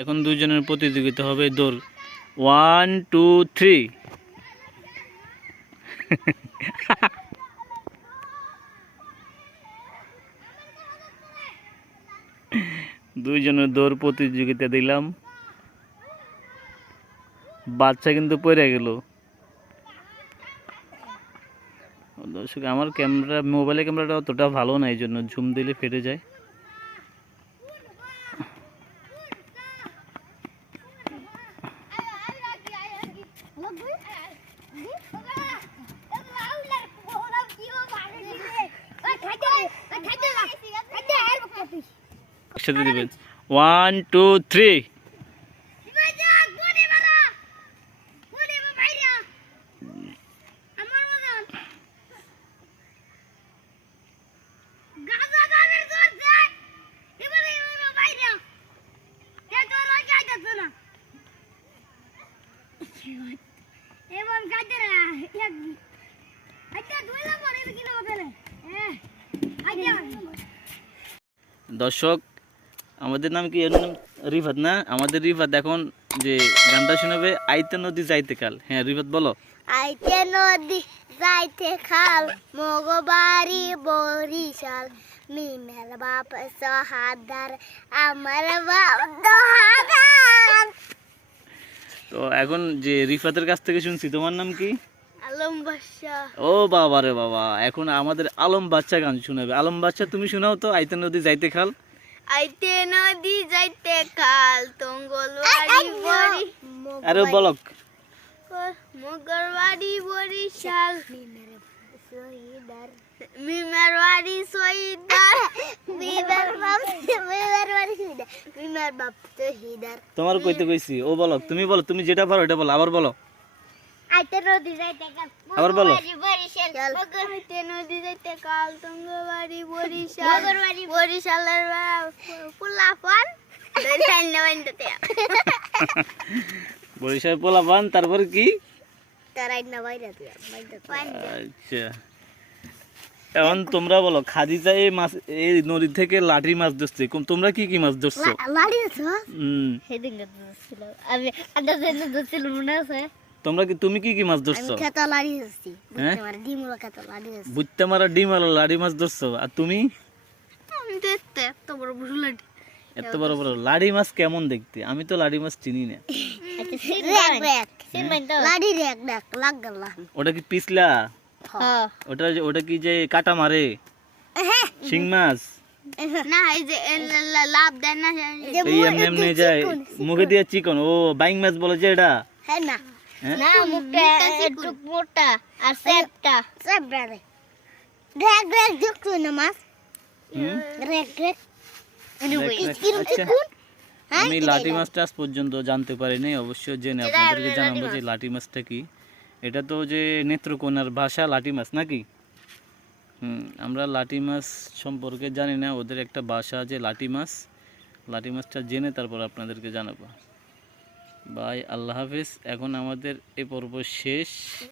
এখন দুইজনের প্রতিযোগিতা হবে দৌড়। 1 2 3। দুইজনের দৌড় প্রতিযোগিতা দিলাম। বাচ্চা কিন্তু পড়ে গেল। দর্শক, আমার ক্যামেরা, মোবাইলের ক্যামেরাটা অতটা ভালো না, এই জন্য জুম দিলে ফেটে যায়। একসাথে দিবেন। 1 2 3। দর্শক, আমাদের নাম কি? রিফাত না? আমাদের রিফাত এখন যে গানটা শোনাবে, আইতে নদী যাইতে কাল। হ্যাঁ রিফাত বলো। আইতে নদী যাইতে খাল, মগবাড়ি বরিশাল, মিমের বাপ সহাদার, আমার বাপ দহাদার। তো এখন যে রিফাতের কাছ থেকে শুনছি, তোমার নাম কি? আলম বাদশা। ও বাবা রে বাবা, এখন আমাদের আলম বাচ্চা গান শোনাবে। আলম বাচ্চা, তুমি শোনাও তো আইতে নদী যাইতে খাল। আইতে নদী যাইতে খাল, তঙ্গলবাড়ি বরি, আরে বলক। মগরবাড়ি বরিশাল, মিমের বাড়ি শহীদার, মিমের বাপ শহীদার। তোমার কইতে কইছি, ও বলক। তুমি বলো, তুমি যেটা পারো এটা বলো, আবার বলো। আইতে নদী যাইতে কাল, আবার বলো। আইতে নদী যাইতে কাল, তঙ্গলবাড়ি বরিশাল, মগরবাড়ি বরিশালের পোলাপান বরিশাল পোলাপান, তারপর কি? আচ্ছা, এখন তোমরা বলো। খাদিজা এই মাছ, এই নদী থেকে লাঠি মাছ ধরছে, তোমরা কি কি মাছ ধরছো? তোমরা কি, তুমি কি কি মাছ ধরছো? বুঝতে মারা ডিম আলো লাঠি মাছ ধরছো। আর তুমি? এত বড় বড় লাঠি মাছ কেমন দেখতে? আমি তো লাঠি মাছ চিনি না। ওটা কি পিছলা? ওটা কি যে কাটা মারে? শিং মাছ না, এই যে লাভ দেয় না, এই এমনি যায় মুখে দিয়ে চিকন। ও বাইং মাছ বলে যে এটা? হ্যাঁ না, না মুখটা একটু মোটা আর সেপটা রে। ড্রাগ ড্রাগ দেখছো না মাছ? Drug drug. আমি লাঠি মাছটা আজ পর্যন্ত জানতে পারিনি, অবশ্যই জেনে আপনাদেরকে জানাবো যে লাঠি মাছটা কি। এটা তো যে নেত্রকোনার ভাষা লাঠি মাছ নাকি? আমরা লাঠি মাছ সম্পর্কে জানি না, ওদের একটা ভাষা আছে লাঠি মাছ। লাঠি মাছটা জেনে তারপর আপনাদেরকে জানাবো। বাই, আল্লাহ হাফিজ। এখন আমাদের এই পর্ব শেষ।